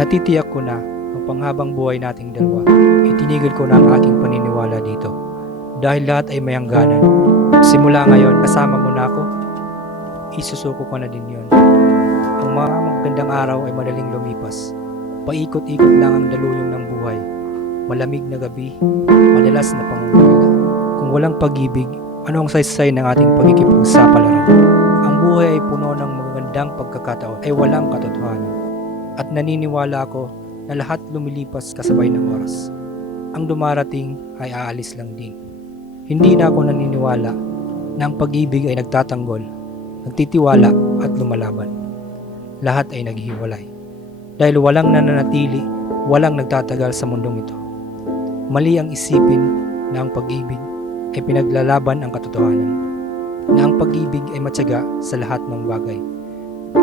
Natitiyak ko na ang panghabang buhay nating dalawa. Itinigil ko na ang aking paniniwala dito. Dahil lahat ay may hangganan. Simula ngayon, kasama mo na ako. Isusuko ko na din yon. Ang mga magandang araw ay madaling lumipas. Paikot-ikot lang ang daluyong ng buhay. Malamig na gabi, madalas na pangungulila. Kung walang pag-ibig, ano ang saysay ng ating pagkikipagsapalaran? Ang buhay ay puno ng magagandang pagkakataon ay walang katotohanan. At naniniwala ako na lahat lumilipas kasabay ng oras. Ang dumarating ay aalis lang din. Hindi na ako naniniwala na ang pag-ibig ay nagtatanggol, nagtitiwala at lumalaban. Lahat ay naghihiwalay. Dahil walang nananatili, walang nagtatagal sa mundong ito. Mali ang isipin na ang pag-ibig ay pinaglalaban ang katotohanan. Na ang pag-ibig ay matyaga sa lahat ng bagay.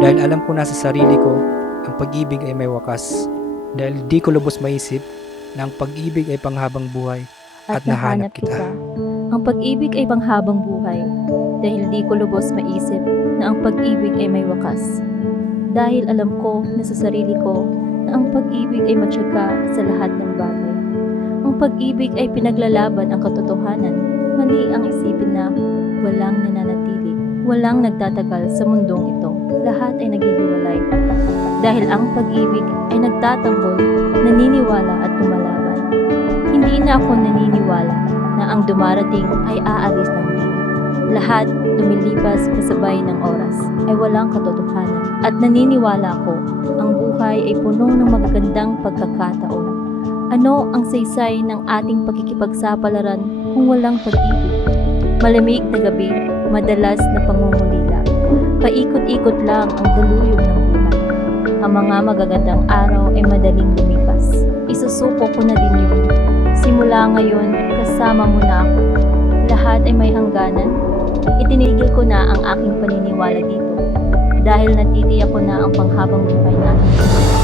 Dahil alam ko na sa sarili ko, ang pag-ibig ay may wakas. Dahil di ko lubos maisip na ang pag-ibig ay panghabang buhay at nahanap kita. Ang pag-ibig ay panghabang buhay dahil di ko lubos maisip na ang pag-ibig ay may wakas. Dahil alam ko na sa sarili ko na ang pag-ibig ay matyaga sa lahat ng bagay. Ang pag-ibig ay pinaglalaban ang katotohanan. Mali ang isipin na walang nananatili, walang nagtatagal sa mundong ito. Lahat ay naghihiwalay. Dahil ang pag-ibig ay nagtatanggol, naniniwala at lumalaban. Hindi na ako naniniwala na ang dumarating ay aalis ng din. Lahat lumilipas kasabay ng oras ay walang katotohanan. At naniniwala ako, ang buhay ay puno ng magagandang pagkakataon. Ano ang saysay ng ating pagkikipagsapalaran kung walang pag-ibig? Malamig na gabi, madalas na pangungulila. Paikot-ikot lang ang daluyong ng buhay. Ang mga magagandang araw ay madaling lumipas. Isusuko ko na din yun. Simula ngayon, kasama mo na ako. Lahat ay may hangganan. Itinigil ko na ang aking paniniwala dito. Dahil natitiyak ko na ang panghabang buhay natin.